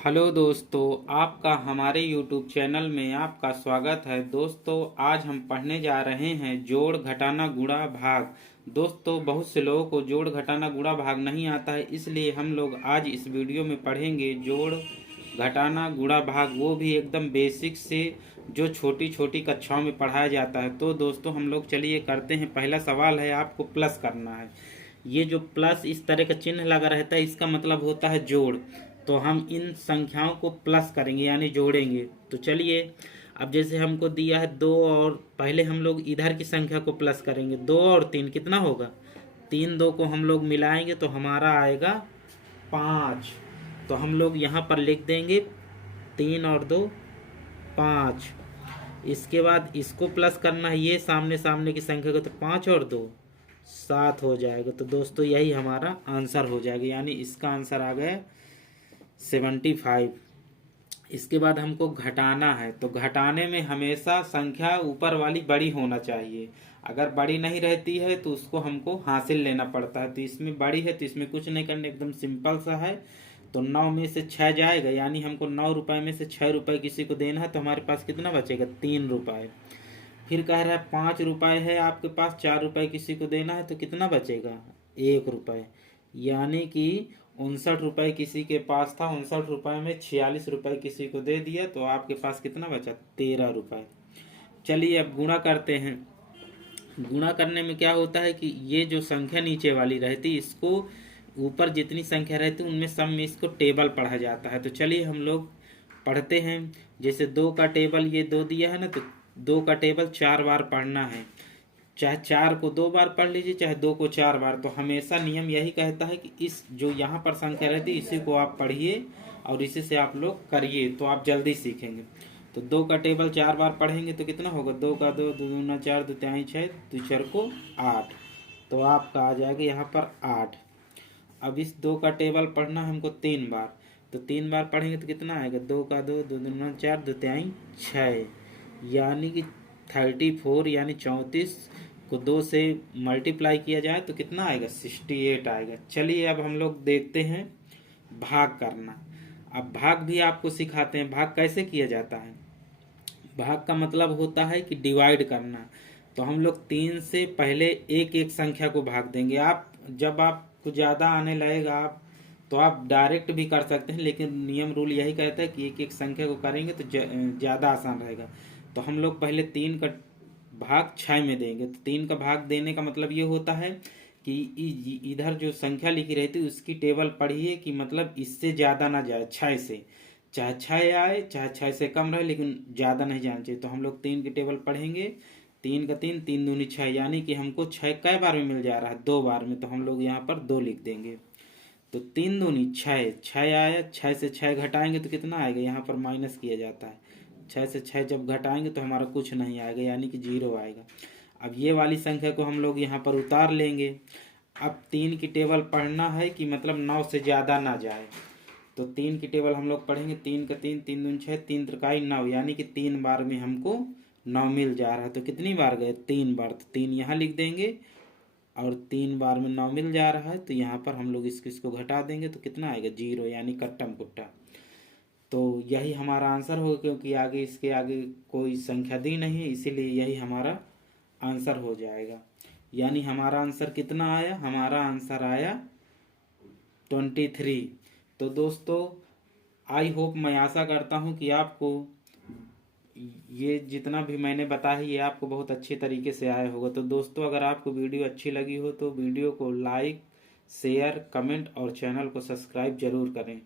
Hello दोस्तों, आपका हमारे YouTube चैनल में आपका स्वागत है। दोस्तों, आज हम पढ़ने जा रहे हैं जोड़ घटाना गुणा भाग। दोस्तों, बहुत से लोगों को जोड़ घटाना गुणा भाग नहीं आता है, इसलिए हम लोग आज इस वीडियो में पढ़ेंगे जोड़ घटाना गुणा भाग, वो भी एकदम बेसिक से जो छोटी छोटी कक्षाओं में पढ़ाया जाता है। तो दोस्तों, हम लोग चलिए करते हैं। पहला सवाल है, आपको प्लस करना है। ये जो प्लस इस तरह का चिन्ह लगा रहता है, इसका मतलब होता है जोड़। तो हम इन संख्याओं को प्लस करेंगे यानी जोड़ेंगे। तो चलिए, अब जैसे हमको दिया है 2, और पहले हम लोग इधर की संख्या को प्लस करेंगे। 2 और 3 कितना होगा? 3 2 को हम लोग मिलाएंगे तो हमारा आएगा 5। तो हम लोग यहाँ पर लिख देंगे 3 और 2 5। इसके बाद इसको प्लस करना है, ये सामने सामने की संख्या को, तो 5 और 2 7 हो जाएगा। तो दोस्तों, यही हमारा आंसर हो जाएगा, यानी इसका आंसर आ गया 75। इसके बाद हमको घटाना है, तो घटाने में हमेशा संख्या ऊपर वाली बड़ी होना चाहिए। अगर बड़ी नहीं रहती है तो उसको हमको हासिल लेना पड़ता है। तो इसमें बड़ी है तो इसमें कुछ नहीं करना, एकदम सिंपल सा है। तो 9 में से 6 जाएगा, यानी हमको 9 रुपए में से 6 रुपए किसी को देना है, तो हमारे पास कितना बचेगा? 3 रुपए। फिर कह रहा है 5 रुपए है आपके पास, 4 रुपए किसी को देना है, तो कितना बचेगा? 1 रुपए। यानी कि 59 रुपए किसी के पास था, 59 रुपए में 46 रुपए किसी को दे दिया, तो आपके पास कितना बचा? 13 रुपए। चलिए अब गुणा करते हैं। गुणा करने में क्या होता है कि ये जो संख्या नीचे वाली रहती, इसको ऊपर जितनी संख्या रहती उनमें सब में इसको टेबल पढ़ा जाता है। तो चलिए हम लोग पढ़ते हैं। जैसे 2 का टेबल ये 2 दिया है ना, तो 2 का टेबल 4 बार पढ़ना है। चाहे 4 को 2 बार पढ़ लीजिए, चाहे 2 को 4 बार। तो हमेशा नियम यही कहता है कि इस जो यहाँ पर संख्या रहती है इसी को आप पढ़िए और इसी से आप लोग करिए, तो आप जल्दी सीखेंगे। तो 2 का टेबल 4 बार पढ़ेंगे तो कितना होगा? 2 का 2, 2 दूना 4, 2 तिहाई 6, 2 चार को 8। तो आपका आ जाएगा यहाँ पर 8। अब इस 2 का टेबल पढ़ना हमको 3 बार, तो 3 बार पढ़ेंगे तो कितना आएगा? 2 का 2, 2 दूना 4, 2 तिहाई 6, यानी कि 34, यानी 34 को 2 से मल्टीप्लाई किया जाए तो कितना आएगा? 68 आएगा। चलिए अब हम लोग देखते हैं भाग करना। अब भाग भी आपको सिखाते हैं। भाग कैसे किया जाता है? भाग का मतलब होता है कि डिवाइड करना। तो हम लोग 3 से पहले एक एक संख्या को भाग देंगे। आप जब आपको ज़्यादा आने लगेगा आप तो आप डायरेक्ट भी कर सकते हैं, लेकिन नियम रूल यही कहता है कि एक एक संख्या को करेंगे तो ज़्यादा आसान रहेगा। तो हम लोग पहले 3 का भाग 6 में देंगे। तो 3 का भाग देने का मतलब ये होता है कि इधर जो संख्या लिखी रहती है उसकी टेबल पढ़िए कि मतलब इससे ज़्यादा ना जाए 6 से। चाहे 6 आए चाहे 6 से कम रहे, लेकिन ज़्यादा नहीं जाना चाहिए। तो हम लोग 3 की टेबल पढ़ेंगे। 3 का 3, 3 दूनी 6, यानी कि हमको 6 कै बार में मिल जा रहा है? 2 बार में। तो हम लोग यहाँ पर 2 लिख देंगे। तो 3 दूनी 6, 6 आया, 6 से 6 घटाएंगे तो कितना आएगा? यहाँ पर माइनस किया जाता है। 6 से 6 जब घटाएंगे तो हमारा कुछ नहीं आएगा, यानी कि 0 आएगा। अब ये वाली संख्या को हम लोग यहाँ पर उतार लेंगे। अब 3 की टेबल पढ़ना है कि मतलब 9 से ज़्यादा ना जाए। तो 3 की टेबल हम लोग पढ़ेंगे। 3 का 3, 3 दूनी 6, 3 त्रिकाई 9, यानी कि 3 बार में हमको 9 मिल जा रहा है। तो कितनी बार गए? 3 बार। तो 3 यहाँ लिख देंगे, और 3 बार में 9 मिल जा रहा है, तो यहाँ पर हम लोग इसको घटा देंगे तो कितना आएगा? 0, यानी कट्टम कुट्टा। तो यही हमारा आंसर होगा, क्योंकि आगे इसके आगे कोई संख्या दी नहीं है, इसीलिए यही हमारा आंसर हो जाएगा। यानी हमारा आंसर कितना आया? हमारा आंसर आया 23। तो दोस्तों, आई होप, मैं आशा करता हूँ कि आपको ये जितना भी मैंने बताया ये आपको बहुत अच्छे तरीके से आया होगा। तो दोस्तों, अगर आपको वीडियो अच्छी लगी हो तो वीडियो को लाइक, शेयर, कमेंट और चैनल को सब्सक्राइब जरूर करें।